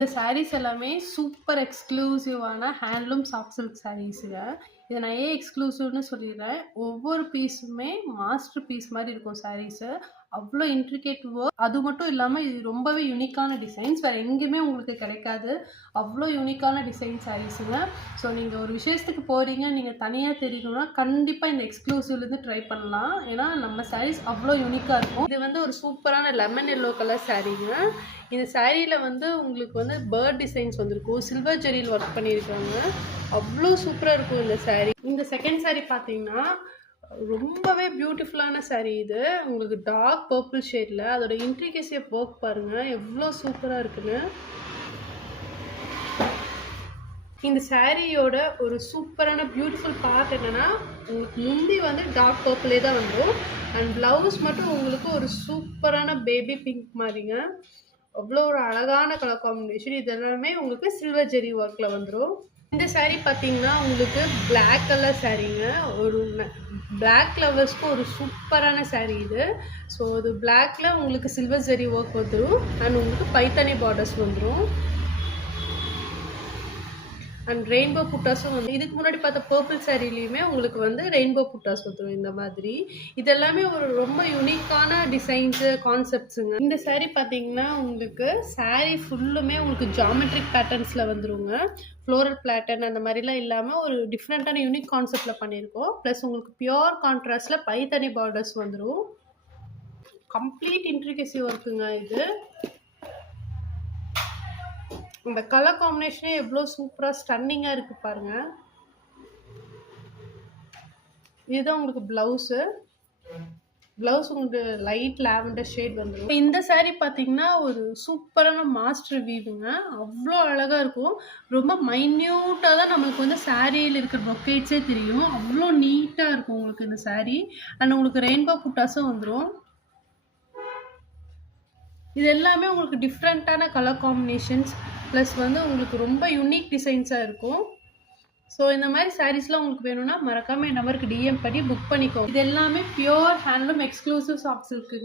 இந்த சாரீஸ் எல்லாமே super எக்ஸ்க்ளூசிவான handloom soft silk சாரீஸுங்க. இதை நான் ஏன் எக்ஸ்க்ளூசிவ்னு சொல்லிடுறேன். ஒவ்வொரு பீஸுமே மாஸ்டர் பீஸ் மாதிரி இருக்கும் சாரீஸு. அவ்வளோ இன்ட்ரிகேட் ஒர்க். அது மட்டும் இல்லாமல் இது ரொம்பவே யூனிக்கான டிசைன்ஸ். வேறு எங்கேயுமே உங்களுக்கு கிடைக்காது. அவ்வளோ யூனிக்கான டிசைன் சாரீஸுங்க. ஸோ நீங்கள் ஒரு விசேஷத்துக்கு போகிறீங்க, நீங்கள் தனியாக தெரியணும்னா கண்டிப்பாக இந்த எக்ஸ்க்ளூசிவ்லேருந்து ட்ரை பண்ணலாம். ஏன்னா நம்ம சாரீஸ் அவ்வளோ யூனிக்காக இருக்கும். இது வந்து ஒரு சூப்பரான லெமன் எல்லோ கலர் சாரீங்க. இந்த சாரியில் வந்து உங்களுக்கு வந்து பேர்ட் டிசைன்ஸ் வந்திருக்கும். சில்வர் ஜெரியில் ஒர்க் பண்ணியிருக்காங்க. அவ்வளோ சூப்பராக இருக்கும் இந்த சாரீ. இந்த செகண்ட் சாரீ பார்த்தீங்கன்னா ரொம்பவே பியூட்டிஃபுல்லான சாரீ. இது உங்களுக்கு டார்க் பர்பிள் ஷேடில் அதோட இன்ட்ரிகேசி ஆஃப் ஒர்க் பாருங்கள் எவ்வளோ சூப்பராக இருக்குன்னு. இந்த சாரியோட ஒரு சூப்பரான பியூட்டிஃபுல் பார்ட் என்னென்னா, உங்களுக்கு முந்தி வந்து டார்க் பர்பிளே தான் வந்துடும். அண்ட் ப்ளவுஸ் மட்டும் உங்களுக்கு ஒரு சூப்பரான பேபி பிங்க் மாதிரிங்க. அவ்வளோ ஒரு அழகான கலர் காம்பினேஷன். இது எல்லாமே உங்களுக்கு சில்வர் ஜெரி ஒர்க்கில் வந்துடும். இந்த சாரீ பார்த்தீங்கன்னா உங்களுக்கு பிளாக் கலர் சாரீங்க. ஒரு பிளாக் லவர்ஸ்க்கு ஒரு சூப்பரான சாரீ இது. ஸோ இது பிளாக்ல உங்களுக்கு சில்வர் ஜெரி ஒர்க் வந்துடும். அண்ட் உங்களுக்கு பைத்தானி பார்டர்ஸ் வந்துடும். அண்ட் ரெயின்போ புட்டாஸும் வந்து இதுக்கு முன்னாடி பார்த்த பர்பிள் சாரீலையுமே உங்களுக்கு வந்து ரெயின்போ புட்டாஸ் வந்துடும் இந்த மாதிரி. இது எல்லாமே ஒரு ரொம்ப யூனிக்கான டிசைன்ஸு கான்செப்ட்ஸுங்க. இந்த சாரீ பார்த்தீங்கன்னா உங்களுக்கு சாரீ ஃபுல்லுமே உங்களுக்கு ஜாமெட்ரிக் பேட்டர்ன்ஸில் வந்துருங்க. ஃப்ளோரல் பேட்டர்ன் அந்த மாதிரிலாம் இல்லாமல் ஒரு டிஃப்ரெண்ட்டான யூனிக் கான்செப்டில் பண்ணியிருக்கோம். ப்ளஸ் உங்களுக்கு பியோர் கான்ட்ராஸ்டில் பைத்தானி பார்டர்ஸ் வந்துடும். கம்ப்ளீட் இன்ட்ரிகேசி ஒர்க்குங்க இது. இந்த கலர் காம்பினேஷனே எவ்வளோ சூப்பராக ஸ்டன்னிங்காக இருக்குது பாருங்கள். இதுதான் உங்களுக்கு ப்ளவுஸு. ப்ளவுஸ் உங்களுக்கு லைட் லாவெண்டர் ஷேட் வந்துடும். இந்த சாரீ பார்த்தீங்கன்னா ஒரு சூப்பரான மாஸ்டர் வீவுங்க. அவ்வளோ அழகாக இருக்கும். ரொம்ப மைன்யூட்டாக தான் நம்மளுக்கு வந்து சாரியில் இருக்கிற ப்ரொக்கேட்ஸே தெரியும். அவ்வளோ நீட்டாக இருக்கும் உங்களுக்கு இந்த சாரீ. அண்ட் உங்களுக்கு ரெயின்போ புட்டாஸும் வந்துடும். இது எல்லாமே உங்களுக்கு டிஃப்ரெண்ட்டான கலர் காம்பினேஷன்ஸ் ப்ளஸ் வந்து உங்களுக்கு ரொம்ப யூனிக் டிசைன்ஸாக இருக்கும். ஸோ இந்த மாதிரி சாரீஸ்லாம் உங்களுக்கு வேணும்னா மறக்காமல் என் நம்பருக்கு டிஎம் பண்ணி புக் பண்ணிக்கோங்க. இது எல்லாமே பியோர் ஹேண்ட்லூம் எக்ஸ்க்ளூசிவ் சாஃப்ட் சில்க்குங்க.